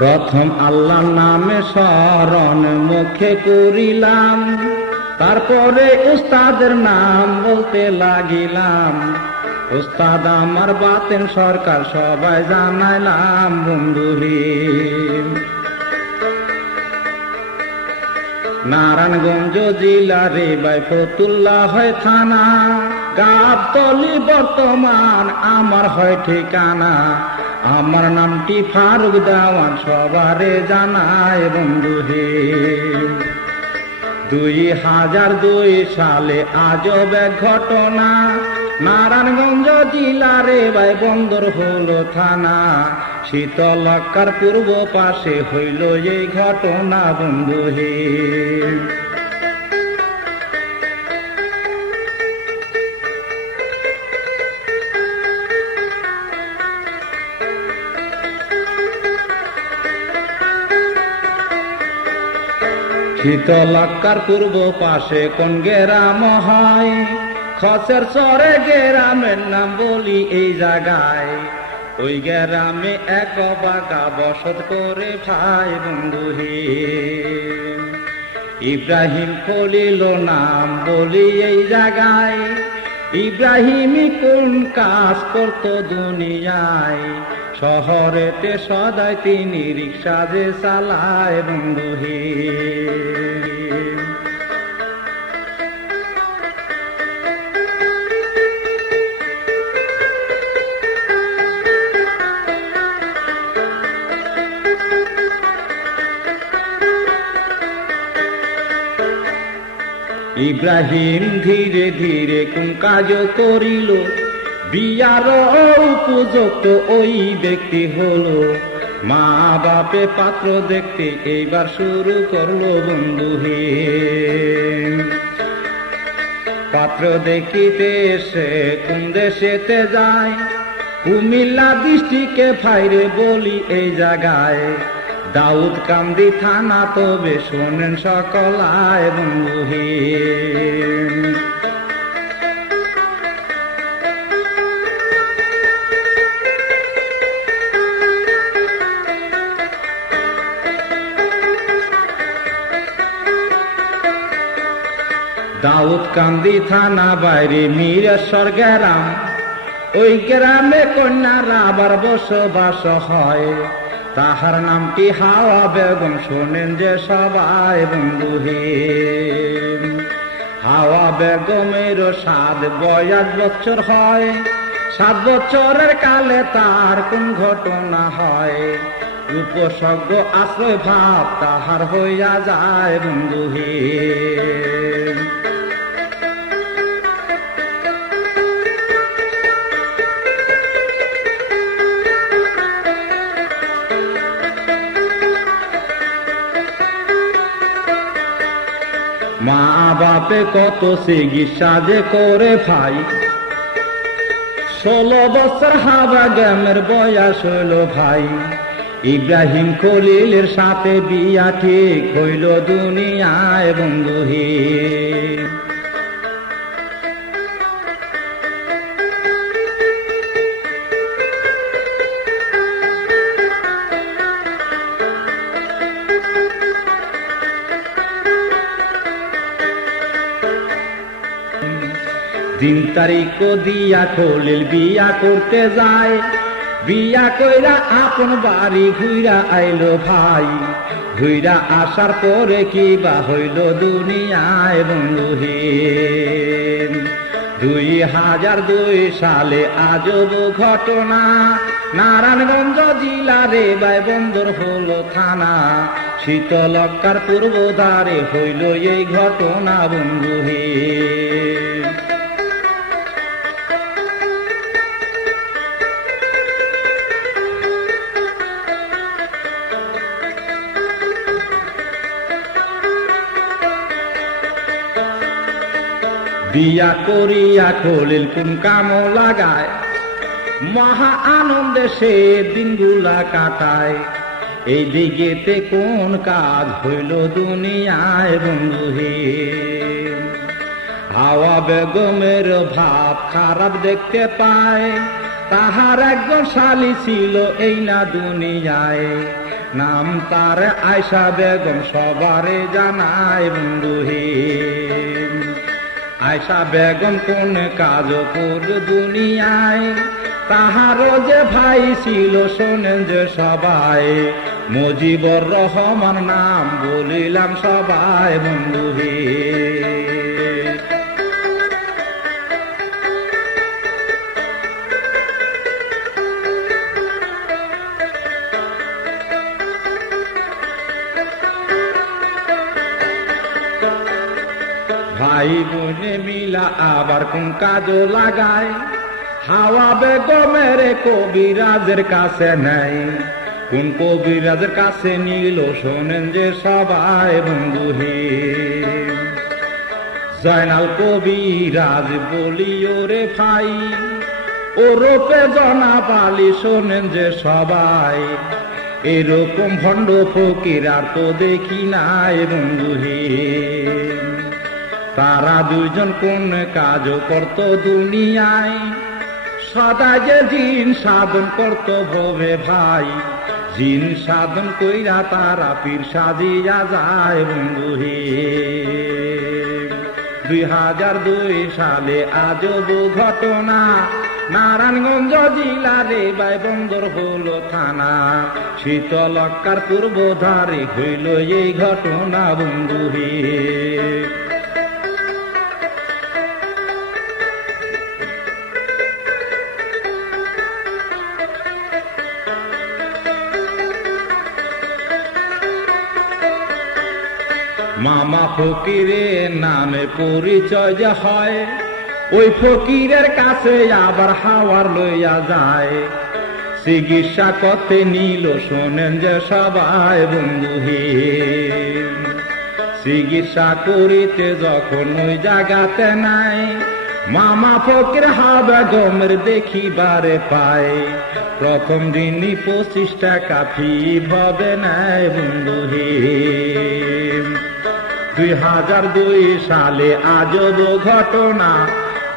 প্রথম আল্লাহর নামে স্মরণ মুখে করিলাম, তারপরে উস্তাদের নাম বলতে লাগিলাম। উস্তাদ আমার বাতেন সরকার সবাই জানাইলাম বন্ধুরে। নারায়ণগঞ্জ জেলারে বাই ফতুল্লাহ থানা, গাবতলী বর্তমান আমার হয় ঠিকানা। আমার নামটি ফারুক দেওয়ান সবারে জানায় বন্ধুরে। 2002 সালে আজব এক ঘটনা, নারায়ণগঞ্জ জেলারে বাই বন্দর হলো থানা। শীতলক্কার পূর্ব পাশে হইল এই ঘটনা বন্ধুরে। শীতলক্কার পূর্ব পাশে কোন গ্রাম হয়, খসের চরে গ্রামের নাম বলি এই জায়গায়। ওই গ্রামে এক বাগা বসত করে ভাই বন্ধুরে। ইব্রাহিম খলিল নাম বলি এই জায়গায়। ইব্রাহিমই কোন কাজ করতো দুনিয়ায়, শহরেতে সদাই তিনি রিক্সা যে চালায় বন্ধুরে। ইব্রাহিম ধীরে ধীরে কোন কাজ করিল, বিয়ার উপযুক্ত ওই ব্যক্তি হলো। মা বাপে পাত্র দেখতে এইবার শুরু করলো বন্ধুরে। পাত্র দেখিতে সে কোন দেশেতে যায়, কুমিল্লা ডিস্ট্রিক্টে ফাইরে বলি এই জায়গায়। দাউদকান্দি থানা তবে শোনেন সকলায় বন্ধুরে। দাউদকান্দি থানা বাইরে মিরেশ্বর গ্রাম, ওই গ্রামে কন্যারা আবার বসবাস হয়। তাহার নামটি হাওয়া বেগম, শোনেন যে সবাই বন্ধুরে। হাওয়া বেগমের 7 বছর হয়। 7 বছরের কালে তার কোন ঘটনা হয়, উপসর্গ আশ্রয় ভাব তাহার হইয়া যায় বন্ধুরে। মা বাপে কত চিকিৎসা যে করে ভাই, 16 বছর হাওয়া গ্রামের বয়স হইল ভাই। ইব্রাহিম খলিলের সাথে বিয়া ঠিক হইল দুনিয়ায় বন্ধুরে। দিন তারিখ দিয়া খলিল বিয়া করতে যায়। বিয়া কইরা আপন বাড়ি ঘুইরা আইলো ভাই। ঘুইরা আসার পরে কি বা হইল দুনিয়ায় বন্ধুরে। 2002 সালে আজব ঘটনা, নারায়ণগঞ্জ জেলারে বাই বন্দর হলো থানা। শীতলক্কার পূর্ব দ্বারে হইল এই ঘটনা বন্ধুরে। বিয়া করিয়া খলিল কোন কাম লাগায়, মহা আনন্দে সে দিনগুলা কাটায়। এই দিকেতে কোন কাজ হইল দুনিয়ায় বন্ধুরে। হাওয়া বেগমের ভাব খারাপ দেখতে পায়, তাহার একজন শালী ছিল এই না দুনিয়ায়, নাম তার আয়সা বেগম, সবারে জানায় বন্ধু হে। আয়সা বেগম কোন কাজ করল দুনিয়ায়, তাহারও যে ভাই ছিল শোনেন যে সবাই, মুজিবুর রহমান নাম বলিলাম সবাই বন্ধু হে। ভাই বোনে মিলা আবার কোন কাজও লাগায়, হাওয়া বেগমের কবিরাজের কাছে নেই, কোন কবিরাজের কাছে নিল শোনেন যে সবাই বন্ধু হে। জয়নাল কবিরাজ বলিও রে ভাই, ওরূপে জনাব আলী শোনেন যে সবাই, এরকম ভণ্ড ফকির আর তো দেখি নাই বন্ধু হে। তারা দুইজন কোন কাজ করত দুনিয়ায়, সদা যে জিন সাধন করত ভবে ভাই, জিন সাধন কইরা তারা পীর সাজিয়া যায় বন্ধু হে। 2002 সালে আজব ঘটনা, নারায়ণগঞ্জ জেলারে বন্দর হলো থানা, শীতলক্কার পূর্বধারে হইল এই ঘটনা বন্ধু হে। মামা ফকিরের নামে পরিচয় যে হয়, ওই ফকিরের কাছে আবার হাওয়ার লইয়া যায়, চিকিৎসা করতে নিল শোনেন যে সবাই বন্ধু হে। চিকিৎসা করিতে যখন ওই জায়গাতে নাই, মামা ফকির হাওয়া বেগমের দেখিবারে পায়, প্রথম দিনই 25 টাকা ফি ভবে নেয় বন্ধু হে। 2002 সালে আজব ঘটনা,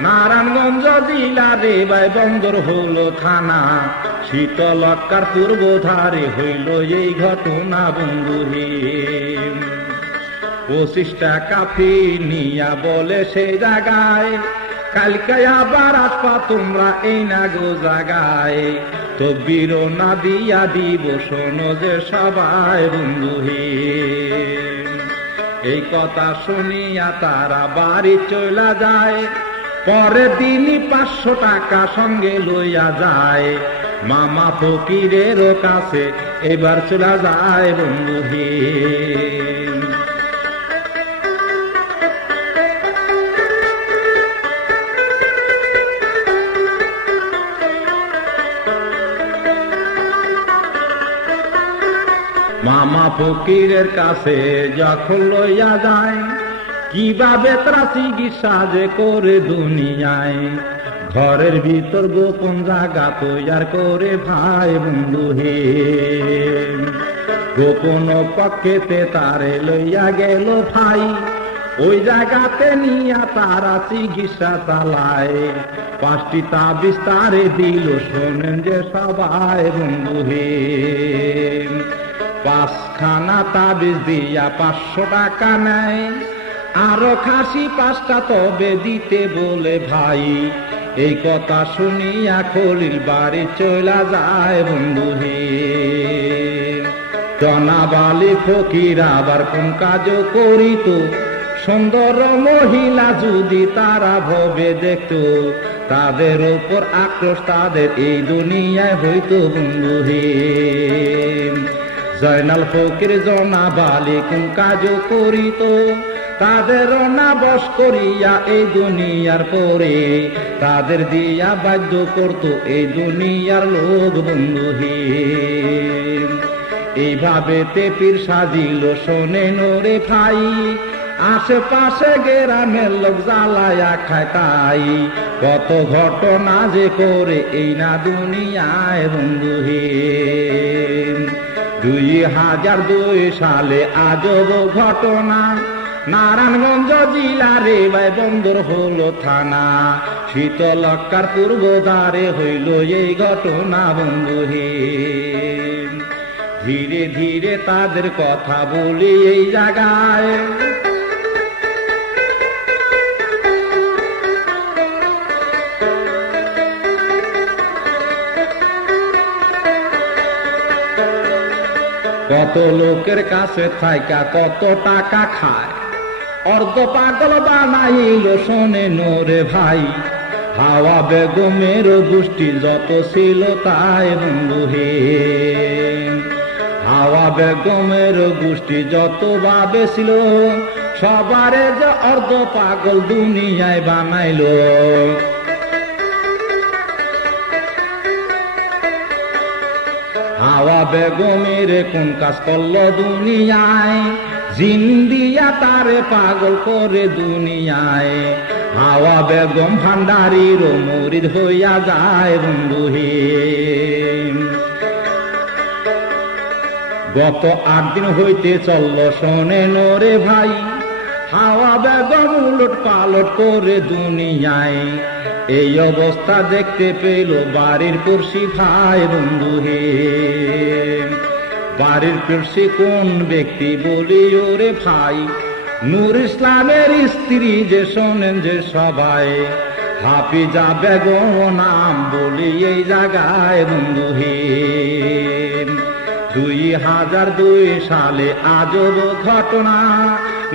নারায়ণগঞ্জ জেলারে বন্দর হলো থানা, শীতলক্কার পূর্বধারে হইল এই ঘটনা বন্ধু হে। 25 টাকা ফি নিয়া বলে সেই জায়গায়, কালকে আবার আসবা তোমরা এই না গো জায়গায়, তকবীর না দিয়া দিব শোনো যে সবাই বন্ধু হে। এই কথা শুনিয়া তারা বাড়ি চলা যায়, পরের দিনই 500 টাকা সঙ্গে লইয়া যায়, মামা ফকিরের কাছে এবার চলা যায় বন্ধু হে। মামা ফকিরের কাছে যখন লইয়া যায়, কিভাবে তারা চিকিৎসা যে করে দুনিয়ায়, ঘরের ভিতর গোপন জায়গা তৈয়ার করে ভাই বন্ধু হে। গোপন পক্ষেতে তারে লইয়া গেল ভাই, ওই জায়গাতে নিয়া তারা চিকিৎসা চালায়, 5টি তাবিজ তারে দিল শোনেন যে সবাই বন্ধু হে। 5খানা তাবিজ দিয়া 500 টাকা নেয়, আরো খাসি 5টা তবে দিতে বলে ভাই, এই কথা শুনিয়া খলিল বাড়ি চলা যায় বন্ধু হে। জনাব আলী ফকির আবার কোন কাজ করিত, সুন্দর মহিলা যদি তারা ভবে দেখত, তাদের উপর আক্রোশ তাদের এই দুনিয়ায় হইতো বন্ধু হে। জয়নাল ফকির জনাব আলী কোন কাজ করিত, তাদের না বশ করিয়া এই দুনিয়ার পরে, তাদের দিয়া বাধ্য করত এই দুনিয়ার লোক বন্ধু হে। এইভাবে পীর সাজিল শোনেন রে ভাই, আশেপাশে গ্রামের লোক জ্বালায়া খায় তাই, কত ঘটনা যে করে এই না দুনিয়ায় বন্ধু হে। 2002 সালে আজব ঘটনা, নারায়ণগঞ্জ জেলারে বন্দর হলো থানা, শীতলক্কার পূর্ব দ্বারে হইল এই ঘটনা বন্ধুহে। ধীরে ধীরে তাদের কথা বলি এই জায়গায়, কত লোকের কাছে থাইকা কত টাকা খায়, অর্ধ পাগল বানাইল শোনে নোরে ভাই। হাওয়া বেগমের গোষ্ঠী যত ছিল তাই বন্ধুহে, হাওয়া বেগমের গোষ্ঠী যত ভাবে ছিল, সবারে যে অর্ধ পাগল দুনিয়ায় বানাইল। হাওয়া বেগমের কোন কাজ করল দুনিয়ায়, জিন্দিয়া তারে পাগল করে দুনিয়ায়। হাওয়া বেগম ভান্ডারীর মুরিদ হইয়া যায় বন্ধুহে। গত 8 দিন হইতে চলল শোনে নোরে ভাই, হাওয়া বেগম উলট পালট করে দুনিয়ায়। এই অবস্থা দেখতে পেল বাড়ির পড়শি ভাই বন্ধুহে। বাড়ির পড়শি কোন ব্যক্তি বলি ওরে ভাই, নূর ইসলামের স্ত্রী যে শোনেন যে সবাই। হাফিজা বেগম নাম বলি এই জায়গায় বন্ধুহে। 2002 সালে আজব ঘটনা,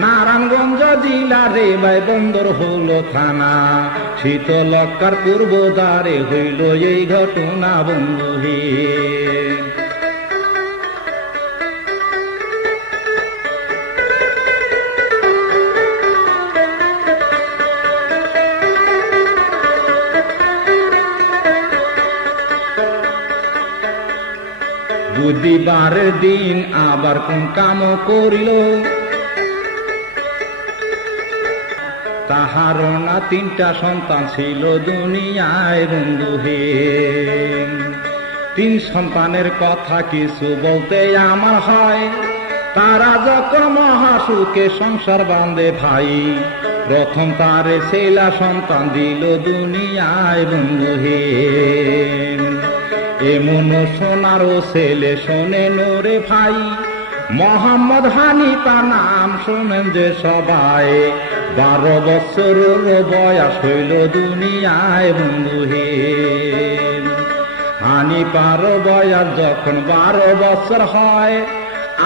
নারায়ণগঞ্জ জেলারে ভাই বন্দর হলো থানা। শীতলক্কার পূর্ব দ্বারে হইল এই ঘটনা বন্ধুহে। বুধবারের দিন আবার কোন কাম করিল, তাহার না 3টা সন্তান ছিল দুনিয়ায় বন্ধুহে। 3 সন্তানের কথা কিছু বলতে আমার হয়, তারা যখন মহাসুখে সংসার বাঁধে ভাই। প্রথম তারে ছেলা সন্তান দিল দুনিয়ায় বন্ধুহে। এমন সোনারও ছেলে শোনে নোরে ভাই, মোহাম্মদ হানিফা নাম শোনেন যে সবাই। 12 বছরের বয়স হইল দুনিয়ায় বন্ধুহে। হানিফার বয়স যখন 12 বছর হয়,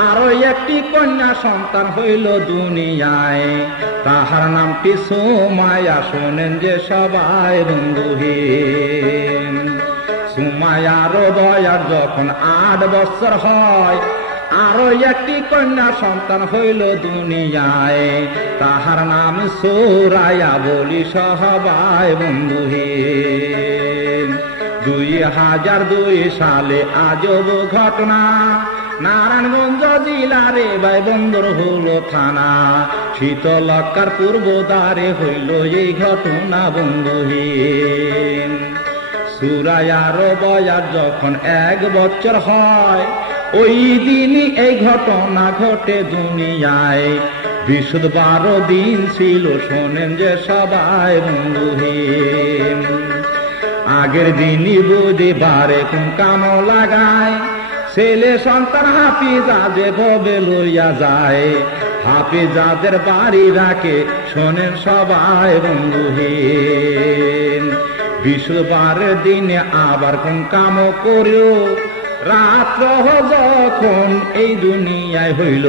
আরো একটি কন্যা সন্তান হইল দুনিয়ায়। তাহার নামটি সুমাইয়া শোনেন যে সবাই বন্ধুহে। সুমাইয়ার বয়স যখন 8 বছর হয়, আরো একটি কন্যা সন্তান হইল দুনিয়ায়। তাহার নাম সুরাইয়া বলি সবাই বন্ধুহে। 2002 সালে আজব ঘটনা, নারায়ণগঞ্জ জেলারে ভাই বন্দর হলো থানা। শীতলক্কার পূর্ব দ্বারে হইল এই ঘটনা বন্ধুহে। সুরাইয়ার বয়স যখন 1 বছর হয়, ওই দিনই এই ঘটনা ঘটে দুনিয়ায়। বিশুদ্ধ 12 দিন ছিল শোনেন যে সবাই বন্ধুহে। আগের দিনই বুধবারে কোন কাম লাগায়, ছেলে সন্তান হাফিজা যে ভবে লইয়া যায়। হাফিজাদের বাড়ি রাখে শোনেন সবাই বন্ধুহে। বিশুদ্ধবারের দিনে আবার কোন কাম করিও, রাত্র যখন এই দুনিয়ায় হইল।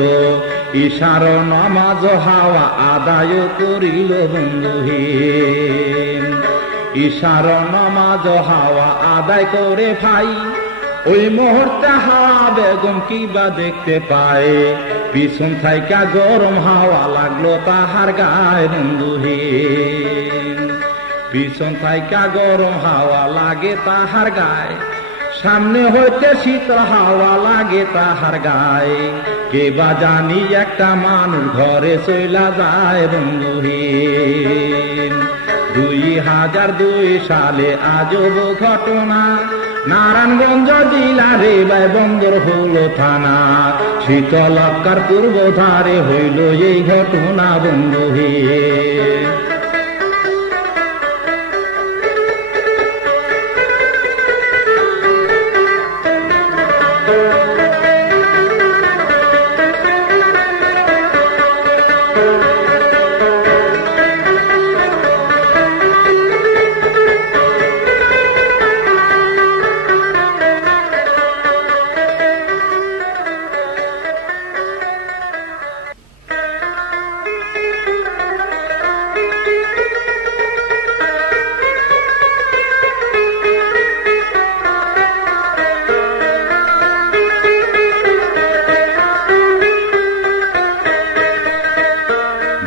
ইশার নামাজ হাওয়া আদায় করিল বন্ধুহে। ইশার নামাজ হাওয়া আদায় করে ভাই, ওই মুহূর্তে হাওয়া বেগম কিবা দেখতে পায়। পিছন থাইকা গরম হাওয়া লাগলো তাহার গায়ে বন্ধুহে। পিছন থাইকা গরম হাওয়া লাগে তাহার গায়ে, সামনে হইতে শীতল হাওয়া লাগে তাহার গায়ে। কে বা জানি একটা মানুষ ঘরে চইলা যায় বন্ধুহে। 2002 সালে আজব ঘটনা, নারায়ণগঞ্জ জেলারে ভাই বন্দর হলো থানা। শীতলক্কার পূর্ব ধারে হইল এই ঘটনা বন্ধুহে।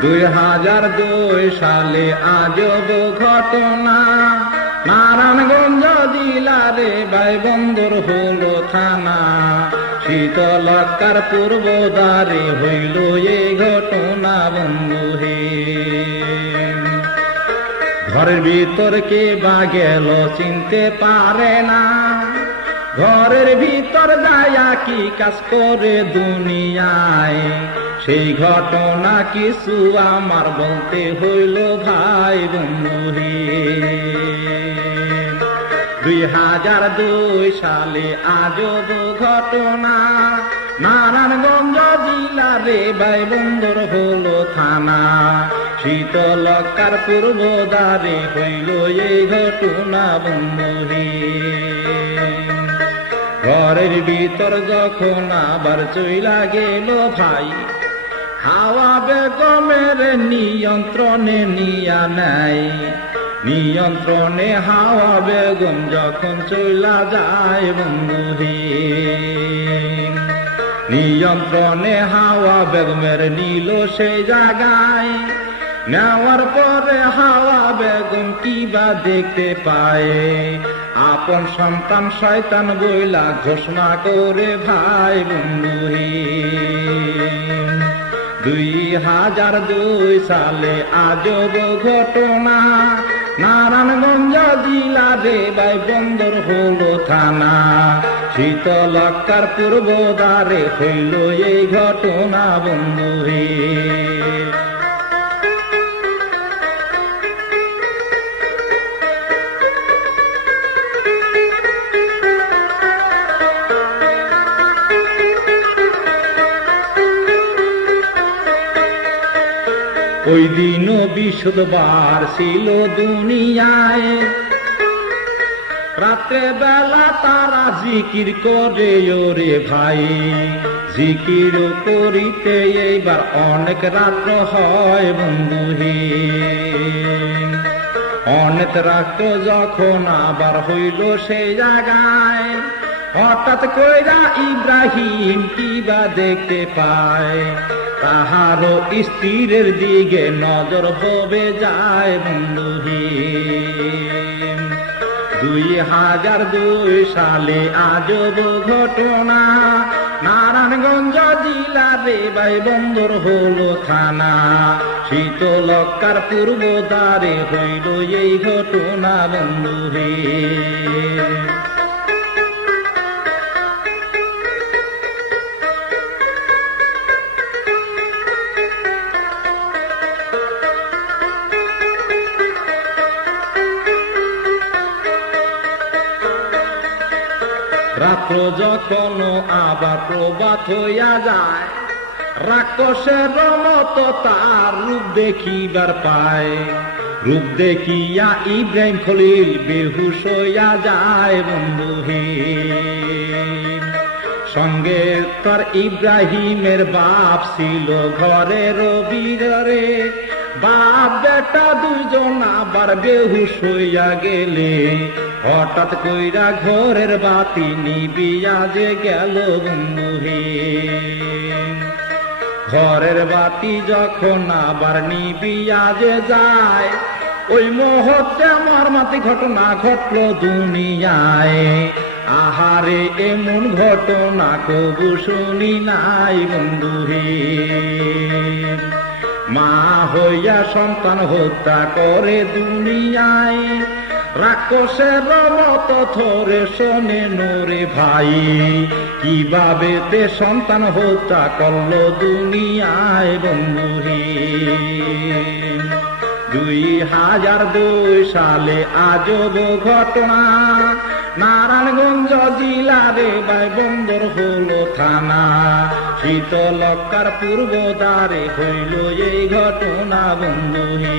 2002 সালে আজব ঘটনা, নারায়ণগঞ্জ জেলারে বাইবন্দর হলো থানা, শীতলক্কার পূর্ব দ্বারে হইল এই ঘটনা বন্ধু হে। ঘরের ভিতর কে বা গেল চিনতে পারে না, ঘরের ভিতর যায়া কি কাজ করে দুনিয়ায়, সেই ঘটনা কিছু আমার বলতে হইল ভাই বন্ধু হে। 2002 সালে আজব ঘটনা, নারায়ণগঞ্জ জেলারে বাইবন্দর হলো থানা, শীতলক্কার পূর্ব দ্বারে হইল এই ঘটনা বন্ধু হে। ঘরের ভিতর যখন আবার চইলা গেল ভাই, হাওয়া বেগমের নিয়ন্ত্রণে নিয়া নাই, নিয়ন্ত্রণে হাওয়া বেগম যখন চইলা যায় বন্ধু হে। নিয়ন্ত্রণে হাওয়া বেগমের নিল সেই জায়গায়, নেওয়ার পরে হাওয়া বেগম কিবা দেখতে পায়, আপন সন্তান শয়তান বইলা ঘোষণা করে ভাই বন্ধু হে। 2002 সালে আজব ঘটনা, নারায়ণগঞ্জ জেলারে বাইবন্দর হলো থানা, শীতলক্কার পূর্ব দ্বারে হইল এই ঘটনা বন্ধু হে। ওই দিনও বৃহস্পতিবার ছিল দুনিয়ায়, রাত্রে বেলা তারা জিকির করে ওরে ভাই, জিকির করিতে এইবার অনেক রাত্র হয় বন্ধু হে। অনেক রাত্র যখন আবার হইল সেই জায়গায়, হঠাৎ কইরা ইব্রাহিম কিবা দেখতে পায়, তাহারও স্ত্রীর দিকে নজর হবে যায় বন্ধু হে। 2002 সালে আজব ঘটনা, নারায়ণগঞ্জ জেলারে বাইবন্দর হলো থানা, শীতলক্কার পূর্ব দ্বারে হইল এই ঘটনা বন্ধু হে। রাত্র যখন আবার প্রভাত হইয়া যায়, রাক্ষসের মতো তার রূপ দেখিবার পায়, রূপ দেখিয়া ইব্রাহিম খলিল বেহুশ হইয়া যায় বন্ধু হে। সঙ্গে তার ইব্রাহিমের বাপ ছিল ঘরের ভিতরে, বাপ বেটা দুইজন আবার বেহুশ হইয়া গেলে, হঠাৎ কইরা ঘরের বাতি নিবিয়া যে গেল বন্ধু হে। ঘরের বাতি যখন আবার নিবিয়া যে যায়, ওই মুহূর্তে মর্মান্তিক ঘটনা ঘটল দুনিয়ায়, আহারে এমন ঘটনা কবু শুনি নাই বন্ধু হে। মা হইয়া সন্তান হত্যা করে দুনিয়ায়, রাক্ষসের মতো থরে শোনে নোরে ভাই, কিভাবে তে সন্তান হত্যা করলো দুনিয়ায় বন্ধু হে। 2002 সালে আজব ঘটনা, নারায়ণগঞ্জ জেলারে ভাই বন্দর হলো থানা, শীতলক্কার পূর্ব দ্বারে হইল এই ঘটনা বন্ধু হে।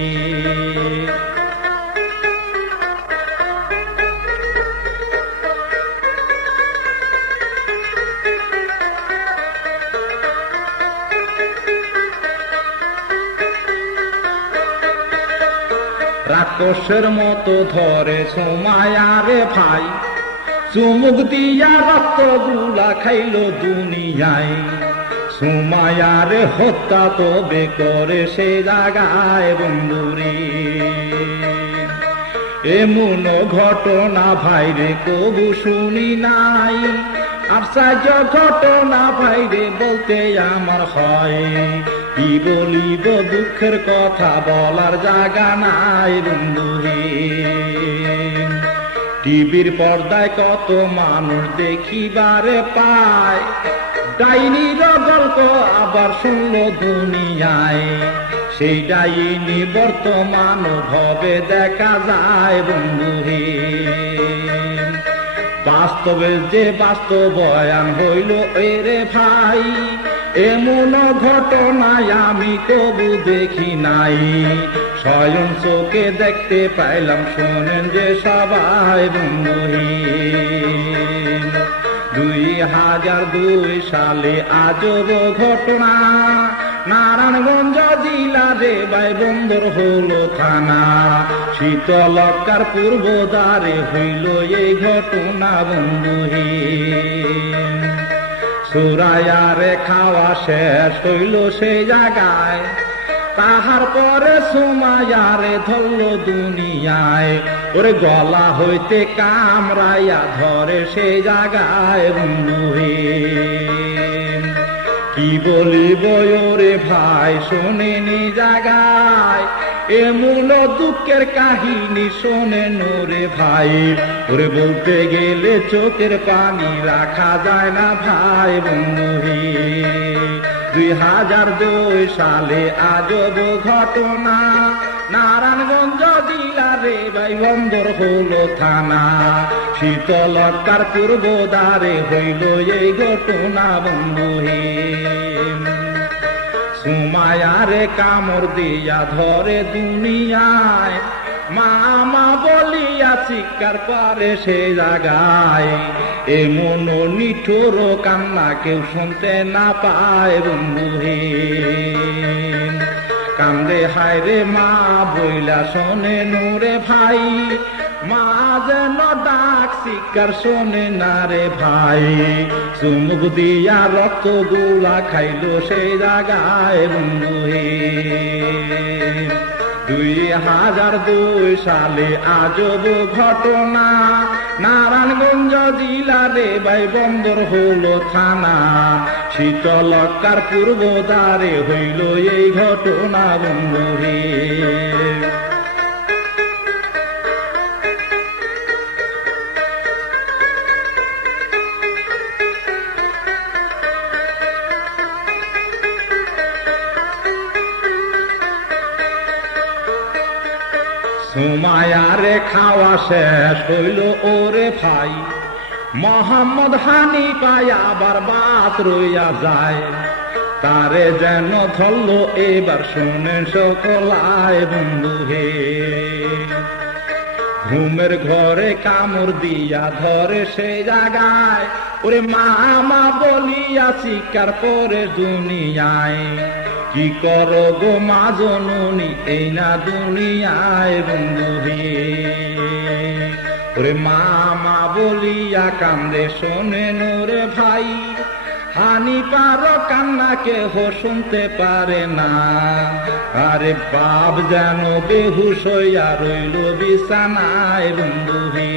রাক্ষসের মতো ধরে সোমায়ারে ভাই, চুমুক দিয়া রক্ত গুলা খাইল দুনিয়ায়। সোমায়ারে হত্যা তবে করে সে জায়গায় বন্ধুরে। এমন ঘটনা ভাইরে কবু শুনি নাই, আশ্চর্য ঘটনা ভাইরে বলতে আমার হয়। কি বলিব দুঃখের কথা বলার জায়গা নাই বন্ধু হে। টিভির পর্দায় কত মানুষ দেখিবারে পায়, ডাইনির গল্প আবার শুনল দুনিয়ায়। সেই ডাইনি বর্তমান ভাবে দেখা যায় বন্ধু হে। বাস্তবে যে বাস্তবায়ন হইল এরে ভাই, এমন ঘটনায় আমি কবু দেখি নাই। স্বয়ং চোখে দেখতে পাইলাম, শোনেন যে সবাই বন্ধু হে। 2002 সালে আজব ঘটনা, নারায়ণগঞ্জ জেলারে ভাই বন্দর হলো থানা, শীতলক্কার পূর্ব দ্বারে হইল এই ঘটনা বন্ধু হে। সুরায়ারে খাওয়া শেষ হইল সেই জায়গায়, তাহার পরে সোমায়ারে ধরল দুনিয়ায়। ওরে গলা হইতে কামড়াইয়া ধরে সেই জায়গায় বন্ধু হে। কি বলিব ওরে ভাই শোনেনি জায়গায়, এমন দুঃখের কাহিনী শোনেন রে ভাই। ওরে বলতে গেলে চোখের পানি রাখা যায় না ভাই বন্ধু হে। 2002 সালে আজব ঘটনা, নারায়ণগঞ্জ জেলারে ভাই বন্দর হলো থানা, শীতলক্কার পূর্ব দ্বারে হইল এই ঘটনা বন্ধু হে। সোমায়ারে কামড় দিয়া ধরে দুনিয়ায়, মামা বলিয়া চিৎকার করে সে জায়গায়। এমন নিঠুর কান্না কেউ শুনতে না পায় বন্ধু হে। কান্দে হায় রে মা বইলা শোনে নুরে ভাই, মা যেন ডাক চিৎকার শোনে না রে ভাই। চুমুক দিয়া রক্ত গুলা খাইল সেই জায়গায় বন্ধু হে। 2002 সালে আজব ঘটনা, নারায়ণগঞ্জ জেলারে ভাই বন্দর হলো থানা, শীতলক্কার পূর্ব দ্বারে হইল এই ঘটনা বন্ধু হে। সোমায়ারে খাওয়া শেষ হইল ওরে ভাই, মোহাম্মদ হানিফায় আবার বাত রইয়া যায়। তারে যেন ধরল এবার শোনেন সকলায় বন্ধু হে। ঘুমের ঘরে কামড় দিয়া ধরে সে জায়গায়, ওরে মামা বলিয়া চিৎকার পরে দুনিয়ায়। কি করো গো মা জননী এই না দুনিয়ায় বন্ধু হে। ওরে মামা বলিয়া কান্দে শোনেন রে ভাই, হানিফার কান্না কেহ শুনতে পারে না। আরে বাপ যেন বেহুশ হইয়া রইল বিছানায় বন্ধু হে।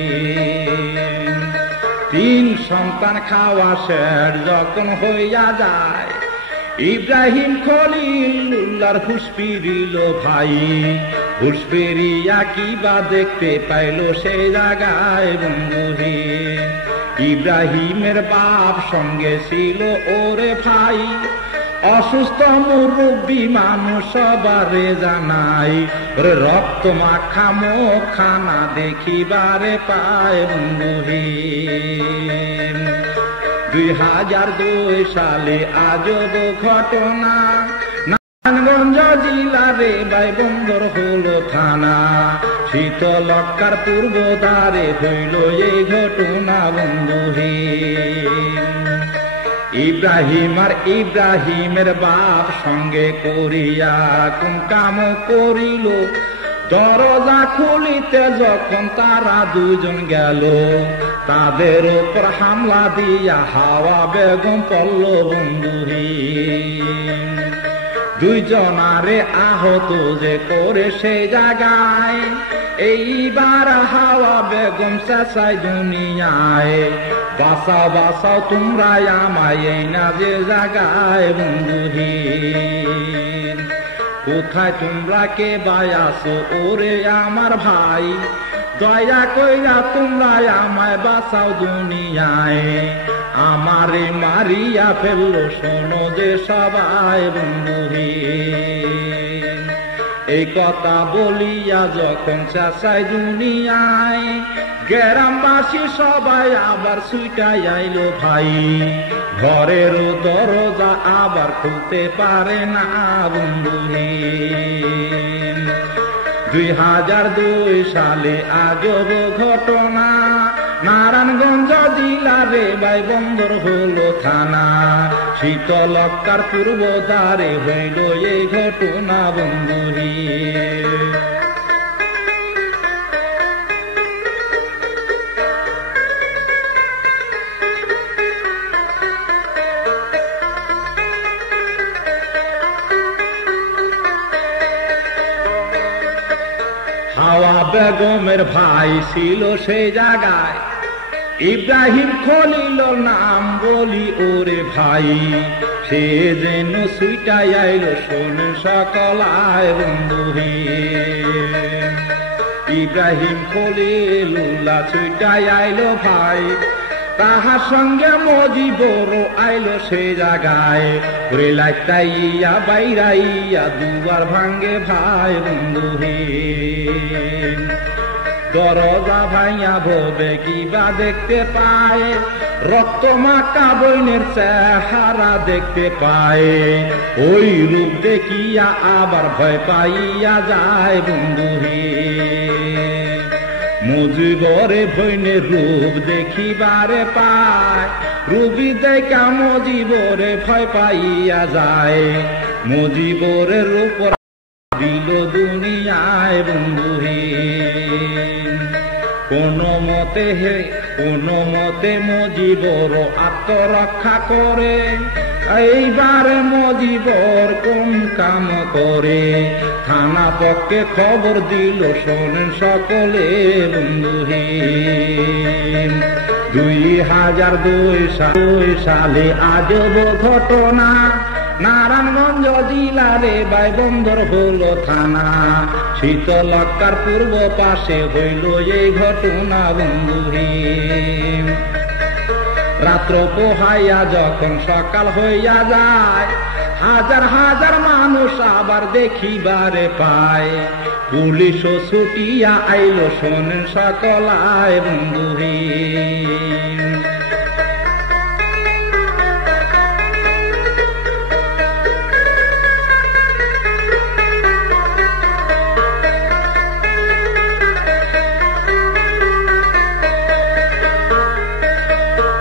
3 সন্তান খাওয়া শেষ যখন হইয়া যায়, ইব্রাহিম খলিলুল্লাহর হুঁশ ফিরিল ভাই। হুঁশ ফিরিয়া কিবা দেখতে পাইল সেই জায়গায় বন্ধু হে। ইব্রাহিমের বাপ সঙ্গে ছিল ওরে ভাই, অসুস্থ মুরব্বী মানুষ সবারে জানাই, ওরে রক্ত মাখা মুখখানা দেখিবারে পায় বন্ধুহীন। 2002 সালে আজব ঘটনা, নারায়ণগঞ্জ জেলারে বাই বন্দর হলো থানা, শীতলক্কার পূর্ব দ্বারে হইল এই ঘটনা বন্ধুহীন। ইব্রাহিম আর ইব্রাহিমের বাপ সঙ্গে করিয়া কোন কাম করিল, দরজা খুলিতে যখন তারা দুজন গেল, তাদের উপর হামলা দিয়া হাওয়া বেগম পড়ল বন্ধুহীন। দুইজনারে আহত যে করে সে জায়গায়, এইবার হাওয়া বেগম চেঁচাই দুনিয়ায়, বাঁচাও বাঁচাও তোমরা আমায় এই না যে জায়গায় বন্ধুহীন। কোথায় তোমরা কে বাই আছো ওরে আমার ভাই, দয়া কইরা তোমরা আমায় বাঁচাও দুনিয়ায়, আমারে মারিয়া ফেললো শোনো যে সবাই বন্ধুহীন। এই কথা বলিয়া যখন চেঁচাই দুনিয়ায়, গ্রামবাসী সবাই আবার ছুটাই আইলো ভাই, ঘরের দরজা আবার খুলতে পারে না বন্ধুহীন। 2002 সালে আজব ঘটনা, নারায়ণগঞ্জ জেলারে বাই বন্দর হলো থানা, শীতলক্কার পূর্ব দ্বারে হইল এই ঘটনা বন্ধুহীন। হাওয়া বেগমের ভাই ছিল সেই জায়গায়, ইব্রাহিম খলিল নাম বলি ওরে ভাই, সে যেন সুইটাই আইলো শোনেন সকলায় বন্ধুহীন। ইব্রাহিম খলিলুল্লাহ সুইটাই আইলো ভাই, তাহার সঙ্গে মজিবর আইলো সে জায়গায়, রেলাইয়া বাইরাইয়া দুবার ভাঙ্গে ভাই বন্ধুহীন। দরজা ভাইয়া ভবে কিবা দেখতে পায়, রক্ত মাখা বইনের চেহারা দেখতে পায়, ওই রূপ দেখিয়া আবার ভয় পাইয়া যায় বন্ধুহীন। মুজিবরে ভৈনের রূপ দেখিবারে পায়, রূপী দেখা মুজিবরে ভয় পাইয়া যায়, মুজিবরের উপর দিল দুনিয়ায় বন্ধুহীন। কোন মতে মুজিবর আত্মরক্ষা করে, এইবার মুজিবর কোন কাম করে, থানা পক্ষে খবর দিল শোনেন সকলে বন্ধুহীন। 2002 সালে আজব ঘটনা, নারায়ণগঞ্জ জেলারে বাই বন্দর হলো থানা, শীতলক্কার পূর্ব পাশে হইল এই ঘটনা বন্ধুহীন। রাত্র পোহাইয়া যখন সকাল হইয়া যায়, হাজার হাজার মানুষ আবার দেখিবারে পায়, পুলিশও ছুটিয়া আইলো শোনেন সকলায় বন্ধুহীন।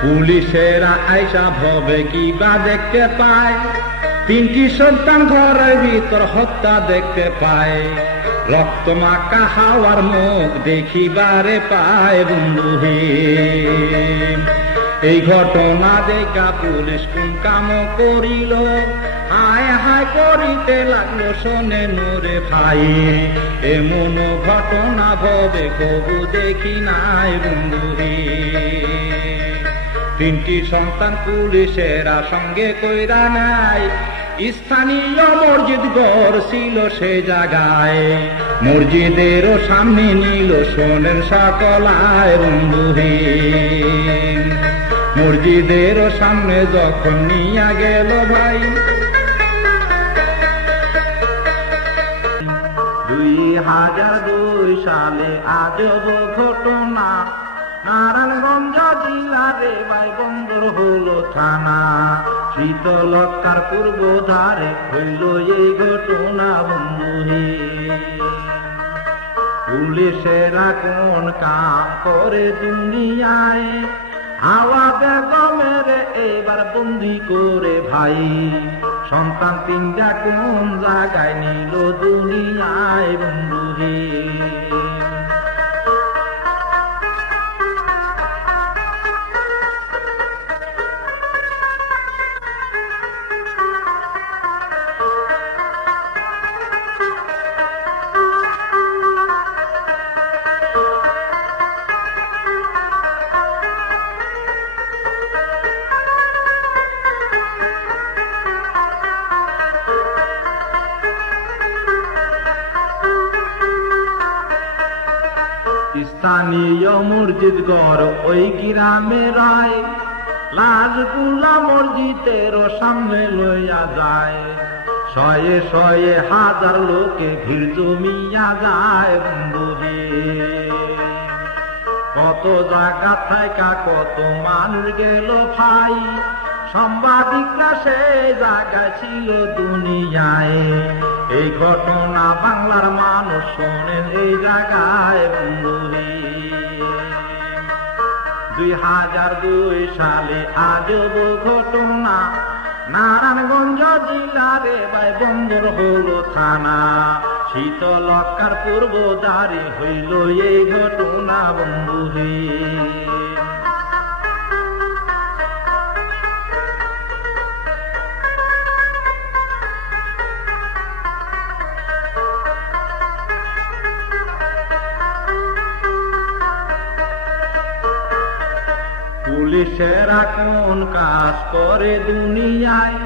পুলিশেরা আইসা ভবে কিবা দেখতে পায়, 3টি সন্তান ঘরের ভিতর হত্যা দেখতে পায়, রক্ত মাখা হাওয়ার মুখ দেখিবারে পায় বন্ধুহীন। এই ঘটনা দেখা পুলিশ কোন কাম করিল, হায় হায় করিতে লাগলো শোনে নুরে ভাই, এমন ঘটনা ভবে কবু দেখি নাই বন্ধুহীন। 3টি সন্তান পুলিশেরা সঙ্গে কইরা নাই, স্থানীয় মসজিদ ঘর ছিল সে জায়গায়, মসজিদেরও সামনে নিল শোনেন সকলায় বন্ধুহীন। মসজিদেরও সামনে যখন নিয়া গেল ভাই, 2002 সালে আজব ঘটনা, নারায়ণগঞ্জ জেলারে ভাই বন্দর হলো থানা, শীতলক্ষার পূর্ব ধারে হইল এই ঘটনা বন্ধু হে। পুলিশেরা কোন কাম করে দুনিয়ায়, হাওয়া বেগমের এবার বন্দি করে ভাই, সন্তান তিনটা কোন জায়গায় নিল দুনিয়ায় বন্ধু হে। স্থানীয় মসজিদ ঘর ওই গ্রামে রায়, লাশগুলা মসজিদের সামনে লইয়া যায়, শয়ে শয়ে হাজার লোকে ভিড় জমিয়া যায় বন্ধু হে। কত জায়গা থাকা কত মানুষ গেল ভাই, সাংবাদিকরা সেই জায়গায় ছিল দুনিয়ায়, এই ঘটনা বাংলার মানুষ শোনেন এই জায়গায় বন্ধু হে। 2002 সালে আজব ঘটনা, নারায়ণগঞ্জ জেলারে ভাই বন্দর হলো থানা, শীতলক্ষার পূর্ব দ্বারে হইল এই ঘটনা বন্ধু হে। পুলিশেরা কোন কাজ করে দুনিয়ায়,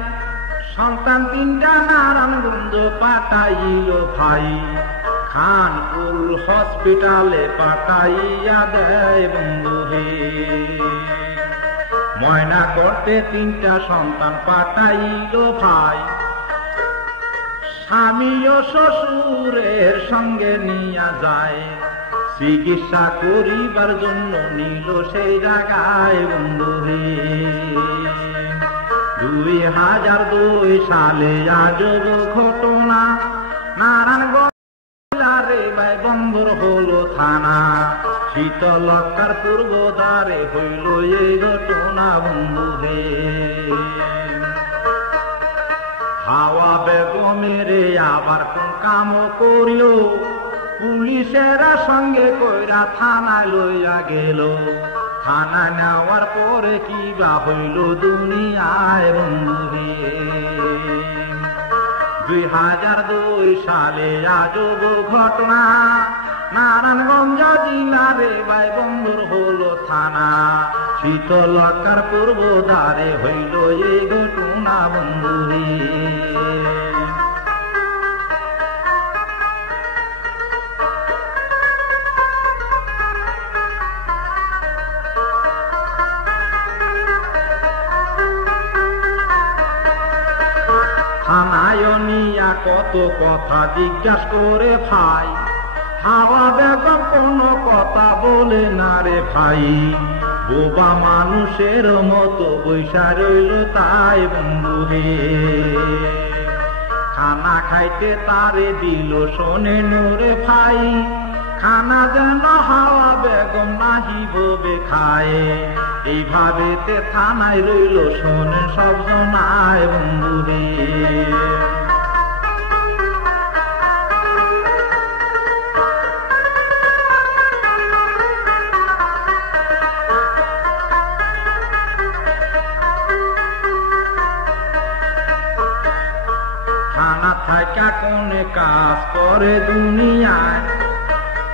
সন্তান তিনটা নারায়ণগঞ্জ পাঠাইল ভাই, খানপুর হসপিটালে পাঠাইয়া দেয় বন্ধু হে। ময়না করতে তিনটা সন্তান পাঠাইল ভাই, স্বামী ও শ্বশুরের সঙ্গে নিয়ে যায়, চিকিৎসা করিবার জন্য নিল সেই জায়গায় বন্ধু হে। 2002 সালে আজব ঘটনা, নারায়ণগঞ্জ জেলারে ভাই বন্দর হলো থানা, শীতলক্ষার পূর্ব দ্বারে হইল এই ঘটনা বন্ধু হে। হাওয়া বেগমের আবার কোন কাম করিল, পুলিশেরা সঙ্গে কইরা থানায় লইয়া গেল, থানা নেওয়ার পরে কি বা হইল দুনিয়ায় বন্ধু হে। 2002 সালে আজব ঘটনা, নারায়ণগঞ্জ জেলারে ভাই বন্দর হলো থানা, শীতলক্ষার পূর্ব দ্বারে হইল এই ঘটনা বন্ধু হে। থানায় নিয়া কত কথা জিজ্ঞাসা করে ভাই, হাওয়া বেগম কোনো কথা বলে না রে ভাই, বোবা মানুষের মতো বৈশা রইল তাই বন্ধু হে। খানা খাইতে তারে দিল শোনে রে ভাই, খানা যেন হাওয়া বেগম নাহি ববে খায়, এইভাবে তে থানায় রইল শোনেন সব জনায় বন্ধু হে। থানা থাকা কোন কাজ করে দুনিয়ায়,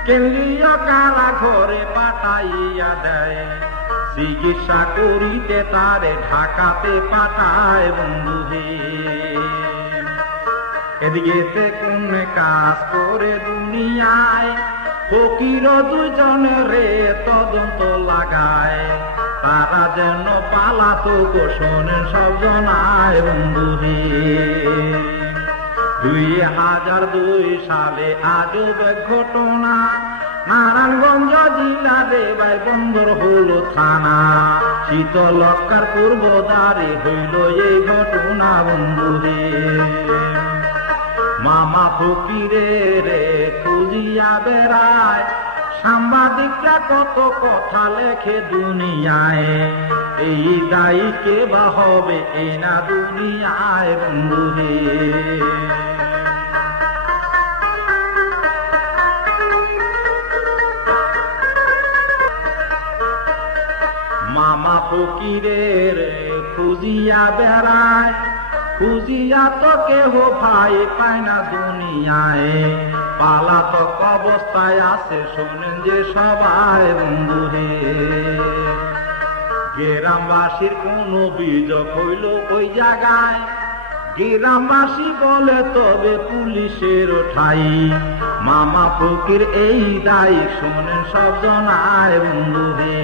কেন্দ্রীয় কারা ঘরে পাঠাইয়া দেয়, চিকিৎসা করিতে তারে ঢাকাতে পাঠায় বন্ধু হে। এদিকে কোন কাজ করে দুনিয়ায়, ফকির দুজনের তদন্ত লাগায়, তারা যেন পালাতো শোনেন সব জনায় বন্ধু হে। 2002 সালে আজব ঘটনা, নারায়ণগঞ্জ জেলারে ভাই বন্দর হলো থানা, শীতলক্কার পূর্ব দ্বারে হইল এই ঘটনা বন্ধুরে। মামা ফকিরের খুঁজিয়া বেড়ায়, সাংবাদিকরা কত কথা লেখে দুনিয়ায়, এই দায়ী কে বা হবে এই না দুনিয়ায় বন্ধুরে। মামা ফকিরের খুঁজিয়া বেড়ায়, খুঁজিয়া তো কেহ ভাই পায় না দুনিয়ায়, পালাতক অবস্থায় আছে শোনেন যে সবাই বন্ধুরে। গ্রামবাসীর কোন অভিযোগ হইল ওই জায়গায়, গ্রামবাসী বলে তবে পুলিশের ঠাই, মামা ফকির এই দায়ী শোনেন সব জনায় বন্ধুরে।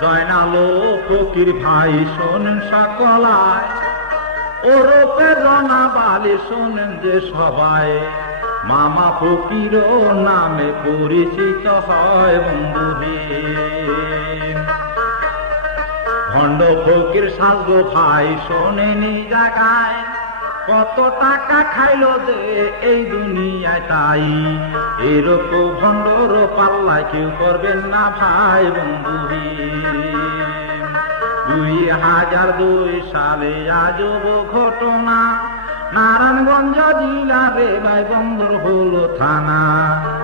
জয়নালো ফকির ভাই শোনেন সকলায়, ওরপে জনাবালি শোনেন যে সবাই, মামা ফকির নামে পরিচিত হয় বন্ধুরে। ভণ্ড ফকির সাজগো ভাই শোনেনি জায়গায়, কত টাকা খাইল যে এই দুনিয়ায় তাই, এরকম ভণ্ডর পাল্লায় কেউ করবেন না ভাই বন্ধুরে। 2002 সালে আজব ঘটনা, নারায়ণগঞ্জ জেলারে ভাই বন্দর হলো থানা,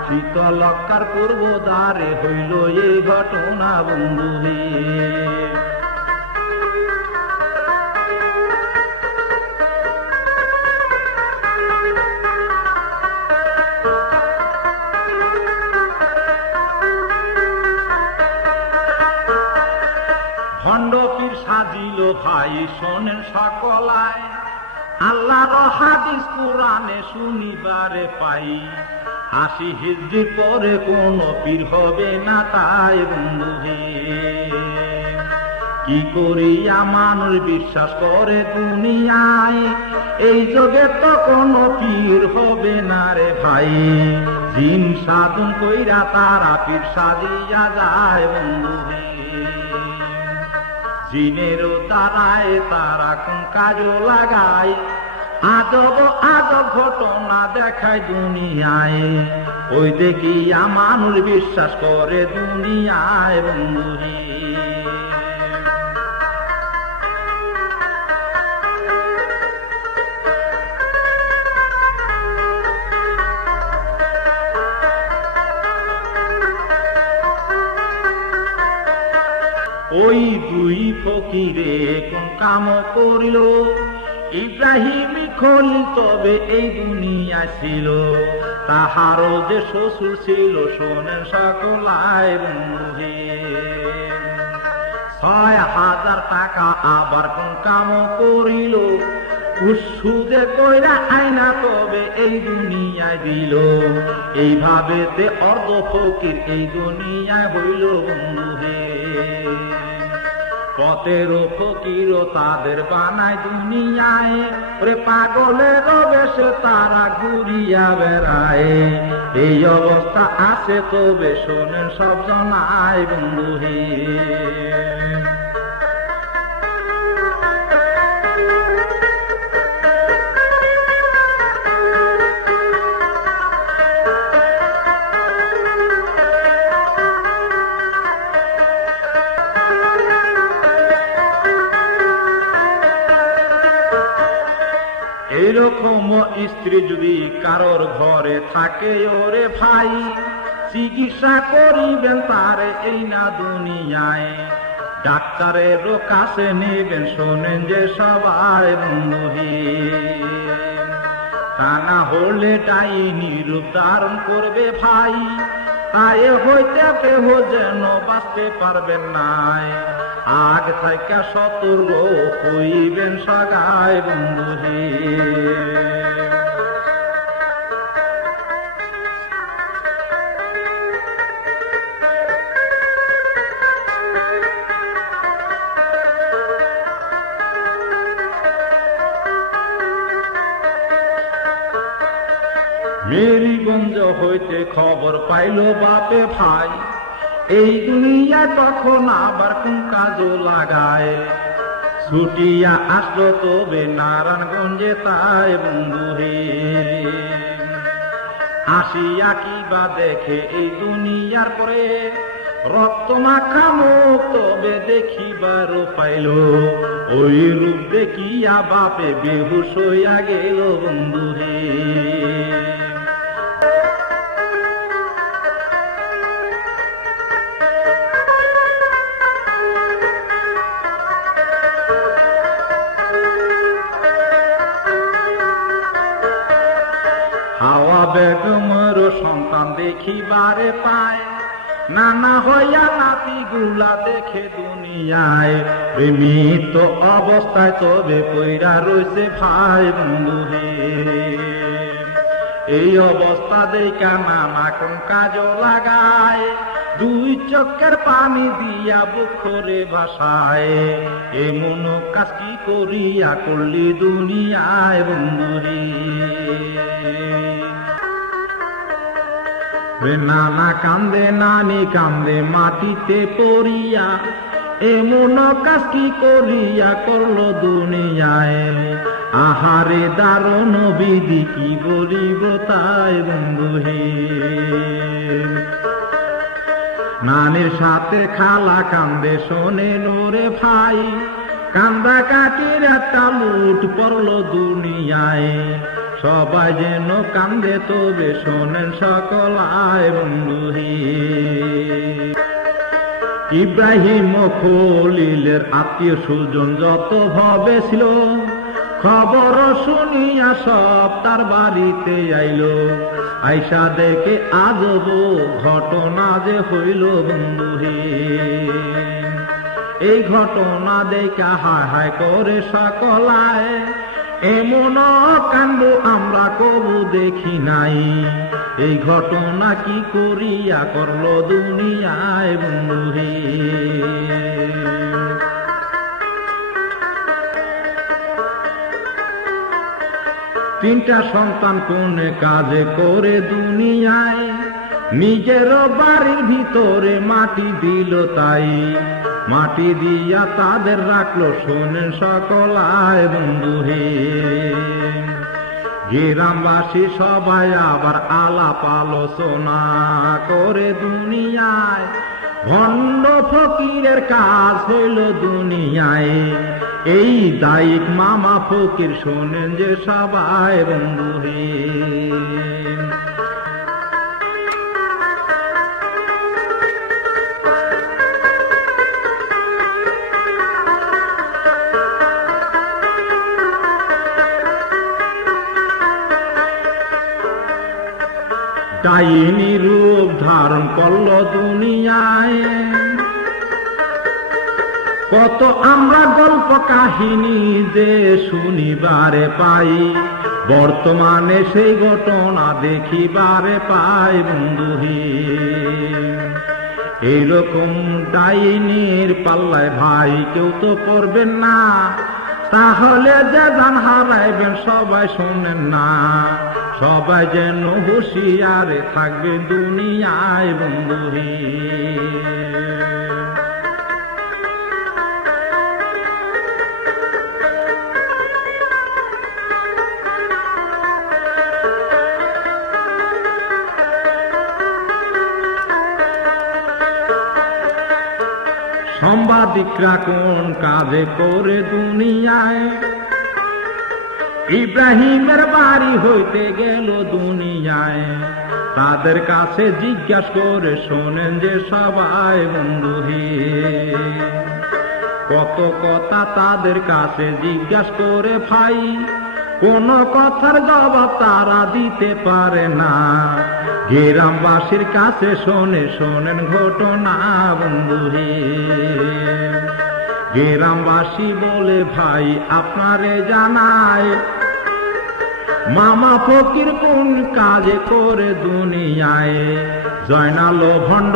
শীতলক্কার পূর্ব দ্বারে হইল এই ঘটনা বন্ধুরে। ভণ্ড পীর সাজিল ভাই শোনেন সকলায়, আল্লাহর হাদিস কোরআনে শুনিবারে পাই, 80 হিজরি পরে কোন পীর হবে না তাই বন্ধুরে। কি করিয়া মানুষ বিশ্বাস করে দুনিয়ায়, এই যুগে তো কোন পীর হবে না রে ভাই, জিন সাধন কইরা তারা পীর সাজিয়া যায় বন্ধুরে। জিনেরও দ্বারায় তারা কোন কাজও লাগায়, আজব আজব ঘটনা দেখায় দুনিয়ায়, ওই দেখিয়া মানুষ বিশ্বাস করে দুনিয়ায় বন্ধুরে। ওই দুই ফকিরে কোন কাম করিল, ইব্রাহিম খলিল তবে এই দুনিয়া ছিল, তাহারও যে শ্বশুর ছিল শোনেন সকলায় বন্ধুরে। 6000 টাকা আবার কোন কাম করিল, সুদে কইরা আয়না তবে এই দুনিয়ায় দিল, এইভাবে তে অর্ধ ফকির এই দুনিয়ায় হইল বন্ধুরে। পথেরও ফকির তাদের বানায় দুনিয়ায়, ওরে পাগলের বেশে তারা ঘুরিয়া বেড়ায়, এই অবস্থা আছে তবে শোনেন সব জনায় বন্ধুরে। এরকম স্ত্রী যদি কারোর ঘরে থাকে ওরে ভাই, চিকিৎসা করিবেন তারে এই না দুনিয়ায়, ডাক্তারের কাছে নেবেন শোনেন যে সবাই বন্ধুরে। তা না হলে ডাইনি রূপ ধারণ করবে ভাই, তাই হইতে কেহ যেন বাঁচতে পারবেন নাই, আগ থাইকা সতর্ক হইবেন সগায় বন্ধু হে। মেরিগঞ্জ হইতে খবর পাইল বাপে ভাই, এই দুনিয়া কখন আবার কোন কাজও লাগায়। ছুটিয়া আসলো তবে নারায়ণগঞ্জে তাই বন্ধু হে। আসিয়া কিবা দেখে এই দুনিয়ার পরে, রক্ত মাখা মুখ তবে দেখিবারও পাইল। ওই রূপ দেখিয়া বাপে বেহুশ হইয়া গেল বন্ধু হে। হাওয়া বেগমের সন্তান দেখিবারে পায়, নানা হইয়া নাতি গুলা দেখে দুনিয়ায়। প্রেমিত অবস্থায় তবে পইরা রয়েছে ভাই বন্ধু হে। এই অবস্থা দেখা নানা কোন কাজও লাগায়, দুই চোখের পানি দিয়া বুক করে ভাসায়। এমন কাজ কি করিয়া করলি দুনিয়ায় বন্ধু হে। নানা কান্দে নানি কান্দে মাটিতে পড়িয়া, এমন কাজ কি করিয়া করলো দুনিয়ায়। আহারে দারুণ বিধি কি বলিব তাই বন্ধু হে। নানির সাথে খালা কান্দে শোনে নোরে ভাই, কান্দা কাটির একটা লুট পড়লো দুনিয়ায়। সবাই যেন কান্দে তবে শোনেন সকল আয় বন্ধু হে। ইব্রাহিম খলিলের আত্মীয় সুজন যত ভাবে ছিল, খবর শুনিয়া সব তার বাড়িতে আইল। আইসা দেখে আজব ঘটনা যে হইল বন্ধু হে। এই ঘটনা দেখা হায় হায় করে সকলায়, এমন কাণ্ড আমরা কবু দেখি নাই। এই ঘটনা কি করিয়া করলো দুনিয়ায় বন্ধু হে। তিনটা সন্তান কোন কাজে করে দুনিয়ায়, নিজের বাড়ির ভিতরে মাটি দিল তাই। মাটি দিয়া তাদের রাখলো শোনেন সকল আয় বন্ধু হে। গ্রামবাসী সবাই আবার আলাপ আলোচনা করে দুনিয়ায়, ভণ্ড ফকিরের কাজ হইল দুনিয়ায়। এই দায়িক মামা ফকির শোনেন যে সবাই বন্ধু হে। ডাইনি রূপ ধারণ করল দুনিয়ায়, কত আমরা গল্প কাহিনী যে শুনিবারে পাই। বর্তমানে সেই ঘটনা দেখিবারে পাই বন্ধু হে। এইরকম ডাইনির পাল্লায় ভাই কেউ তো পড়বেন না, তাহলে যে জান হারাইবেন সবাই শোনেন না। সবাই যেন হুঁশিয়ারে থাকবে দুনিয়ায় বন্ধু হে। সাংবাদিকরা কোন কাজে করে দুনিয়ায়, ইব্রাহিমের বাড়ি হইতে গেল দুনিয়ায়। তাদের কাছে জিজ্ঞাসা করে শোনেন যে সবাই বন্ধু হে। কত কথা তাদের কাছে জিজ্ঞাসা করে ভাই, কোন কথার জবাব তারা দিতে পারে না। গ্রামবাসীর কাছে শোনেন ঘটনা বন্ধু হে। গ্রামবাসী বলে ভাই আপনারে জানায়, মামা ফকির কোন কাজে করে দুনিয়ায়। জয়নাল ভণ্ড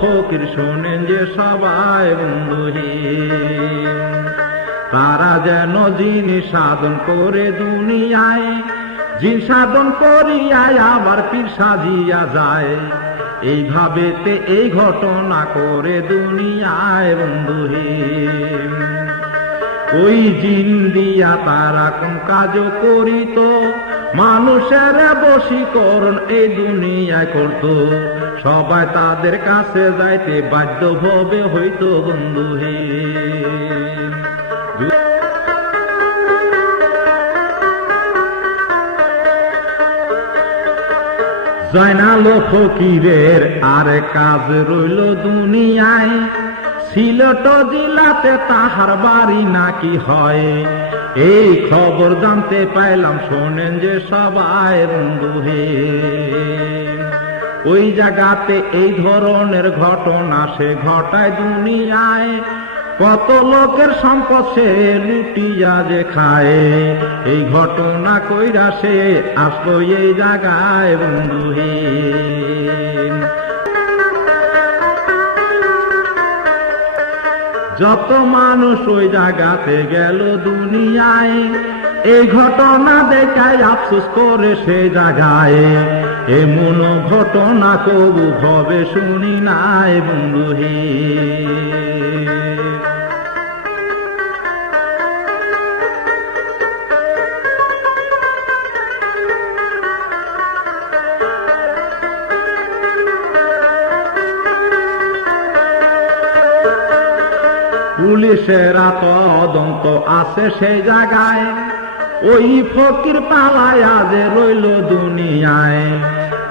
ফকির শোনেন যে সবাই বন্ধুহীন, তারা যেন জিনিস সাধন করে দুনিয়ায়, জিন সাধন করিয়ায় আবার পীর সাজিয়া যায়। এইভাবেতে এই ঘটনা করে দুনিয়ায় বন্ধুহীন। ওই জিন দিয়া তারা কোন কাজ করিত, মানুষের বশীকরণ এই দুনিয়ায় করত। সবাই তাদের কাছে যাইতে বাধ্য হবে হইত বন্ধুহীন। জয়নাল ফকিরের আর কাজ রইল দুনিয়ায়, সিলেট জেলাতে তাহার বাড়ি নাকি হয়। এই খবর জানতে পাইলাম শোনেন যে সবাই বন্ধুহীন। ওই জায়গাতে এই ধরনের ঘটনা সে ঘটায় দুনিয়ায়, কত লোকের সম্পদ সে লুটিয়া যে খায়। এই ঘটনা কইরা সে আসলো এই জায়গায় বন্ধুহীন। যত মানুষ ওই জায়গাতে গেল দুনিয়ায়, এই ঘটনা দেখায় আফসোস করে সে জায়গায়। এমন ঘটনা কবু ভবে শুনি নাই বন্ধুহীন। পুলিশেরা তদন্ত আছে সেই জায়গায়, ওই ফকির পালায়া যে রইল দুনিয়ায়।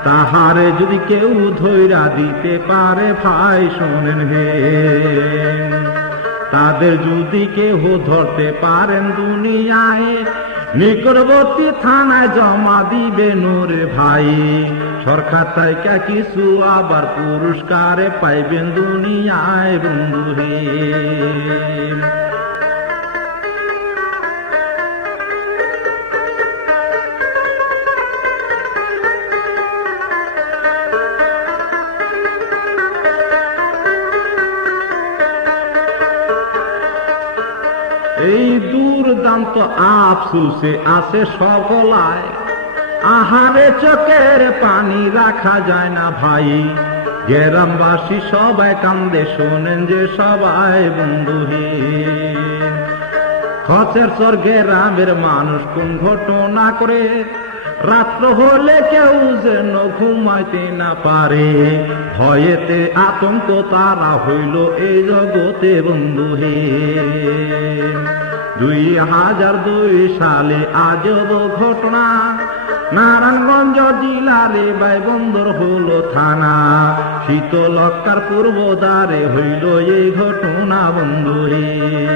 তাহারে যদি কেউ ধইরা দিতে পারে ভাই শোনেন হে, তাদের যদি কেউ ধরতে পারেন দুনিয়ায়, নিকটবর্তী থানায় জমা দিবে নূরে ভাই। সরকার থেকে কিছু আবার পুরস্কারে পাইবেন দুনিয়ায় বন্ধুহীন। এই দুর্দান্ত আফসোসে আছে সকলায়, আহারে চোখের পানি রাখা যায় না ভাই। গ্রামবাসী সবাই কান্দে শোনেন যে সবাই বন্ধুহীন। খচের চর গ্রামের মানুষ কোন ঘটনা করে, রাত্র হলে কেউ যেন ঘুমাইতে না পারে। ভয়েতে আতঙ্ক তারা হইল এই জগতে বন্ধুহীন। 2002 সালে আজব ঘটনা, নারায়ণগঞ্জ জেলারে বাইবন্দর হলো থানা। শীতলক্কার পূর্ব দ্বারে হইল এই ঘটনা বন্ধুহীন।